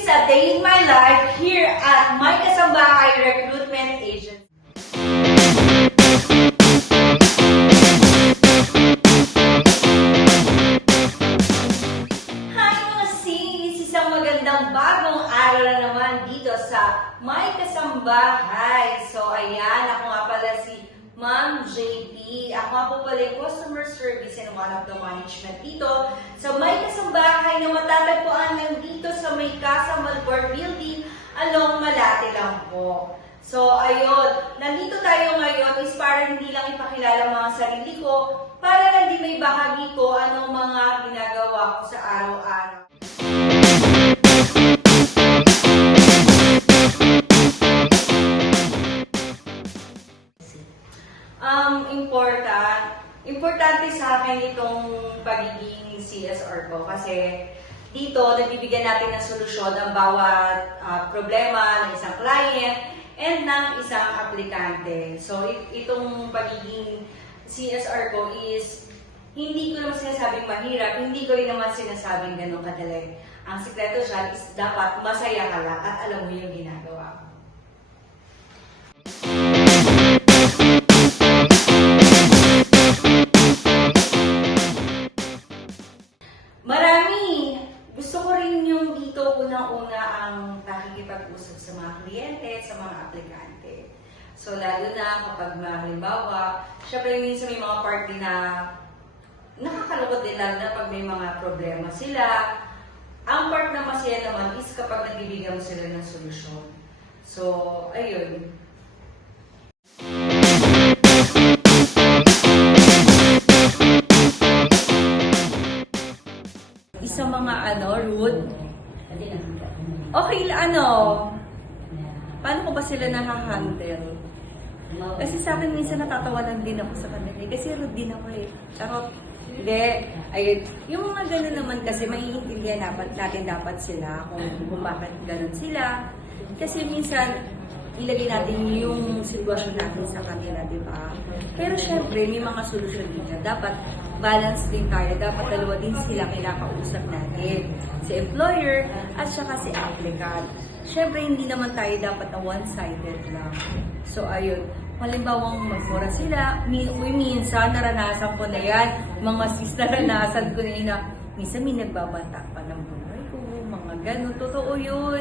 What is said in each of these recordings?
is a day in my life here at My Kasambahay Recruitment Agency. Hi mga sis! Isang magandang bagong araw na naman dito sa My Kasambahay. So ayan, ako nga pala si Ma'am JP. Ako nga po pala yung Customer Service and one of the management dito sa May Kasambahay na matatagpuan lang dito sa May Casa Malcor Building along Malate lang po. So ayun, nandito tayo ngayon is para hindi lang ipakilala mga sarili ko, para lang din may bahagi ko anong mga ginagawa ko sa araw-araw. Importante sa akin itong pagiging CSR ko kasi dito nabibigyan natin ng solusyon ang bawat problema ng isang client and ng isang aplikante. So itong pagiging CSR ko is hindi ko naman sinasabing mahirap, hindi ko rin naman sinasabing ganun kadali. Ang sikreto dyan is dapat masaya ka lang at alam mo yung ginagawa mo. Gusto ko rin yung dito unang-una ang nakikipag-usap sa mga kliyente, sa mga aplikante. So, lalo na kapag halimbawa, syempre minsan may mga part din na nakakalungkot din lalo na pag may mga problema sila. Ang part na masaya naman is kapag nagbibigyan mo sila ng solusyon. So, ayun. Sa mga rude. Okay, paano ko ba sila nahahandle? Kasi sa akin minsan natatawanan din ako sa kanila. Kasi rude din ako eh. Charot. Hindi. Ayun. Yung mga ganun naman kasi maiintindihan natin dapat sila kung bakit ganun sila. Kasi minsan ilagay natin yung sitwasyon natin sa kanila, di ba? Pero syempre, may mga solusyon din na. Dapat balance din tayo. Dapat dalawa din sila kinakausap natin. Si employer at saka si applicant. Syempre, hindi naman tayo dapat na one-sided lang. So, ayun. Halimbawang magmura sila. Minsan, naranasan ko na yan. Mga sis, naranasan ko na yun na minsan may nagbabanta pa ng buhay ko. Mga ganun. Totoo yun.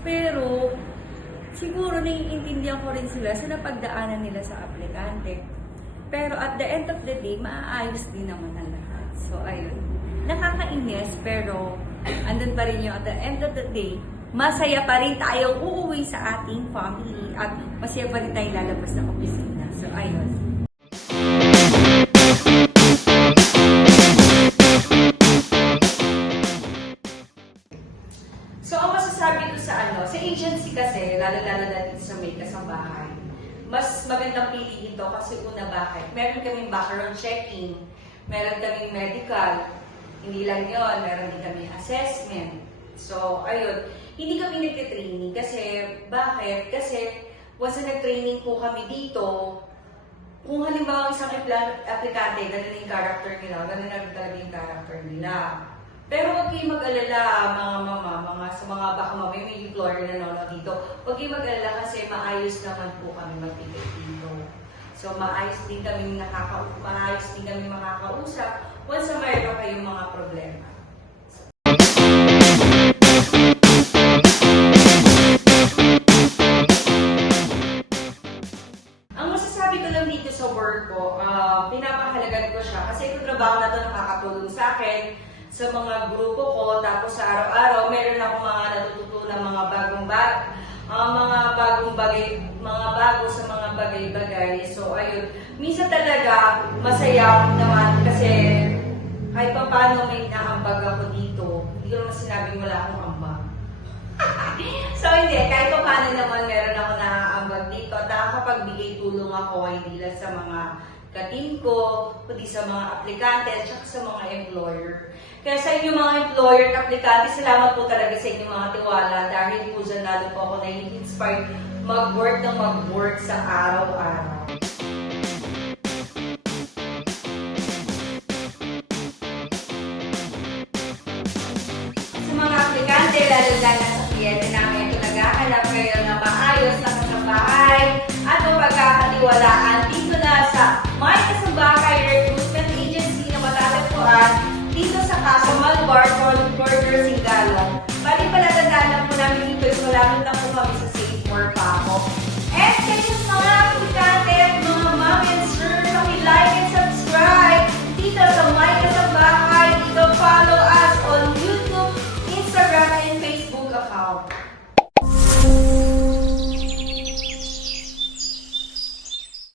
Pero, siguro naiintindihan ko rin sila sa napagdaanan nila sa aplikante. Pero at the end of the day, maaayos din naman ang lahat. So, ayun. Nakakainis, pero andun pa rin yung at the end of the day, masaya pa rin tayong uuwi sa ating family at masaya pa rin tayong lalabas ng opisina. So, ayun. So, ang masasabi ko sa agency kasi, lalo-lalo na dito sa May Kasambahay, mas magandang piliin to kasi una bakit? Meron kaming background checking, meron kaming medical, hindi lang yun, meron din kaming assessment. So, ayun, hindi kami nagtitraining kasi, bakit? Kasi, once na nag-training po kami dito, kung halimbawa isang aplikante, ganun yung character nila, ganun na rin talaga yung character nila. Pero huwag kayong mag-alala, mga mama, sa mga baka mamay may employer na nanonood dito. Huwag kayong mag-alala kasi maayos naman po kami magbigay dito. So maayos din kami makakausap once na mayroon kayong mga problema. Ang masasabi ko lang dito sa work ko, pinapahalagan ko siya kasi itong trabaho na ito nakakatulong sa akin sa mga grupo ko, tapos sa araw-araw, meron ako mga natututunan mga bago sa mga bagay-bagay. So, ayun. Minsan talaga, masaya naman kasi kahit pa paano may naambag ako dito. Hindi ko naman sinabing wala akong ambag. So, hindi. Kahit pa paano naman meron ako naambag dito at nakakapagbigay tulong ako hindi lang sa mga ka-team ko, kundi sa mga aplikante at saka sa mga employer. Kaya sa inyo mga employer at aplikante, salamat po talaga sa inyong mga tiwala dahil po dyan lalo po ako na-inspired mag-work sa araw-araw. Sa mga aplikante, lalo-lalo sa kliyente namin ito naghahanap kayo ng maayos na kasambahay at mapagkakatiwalaan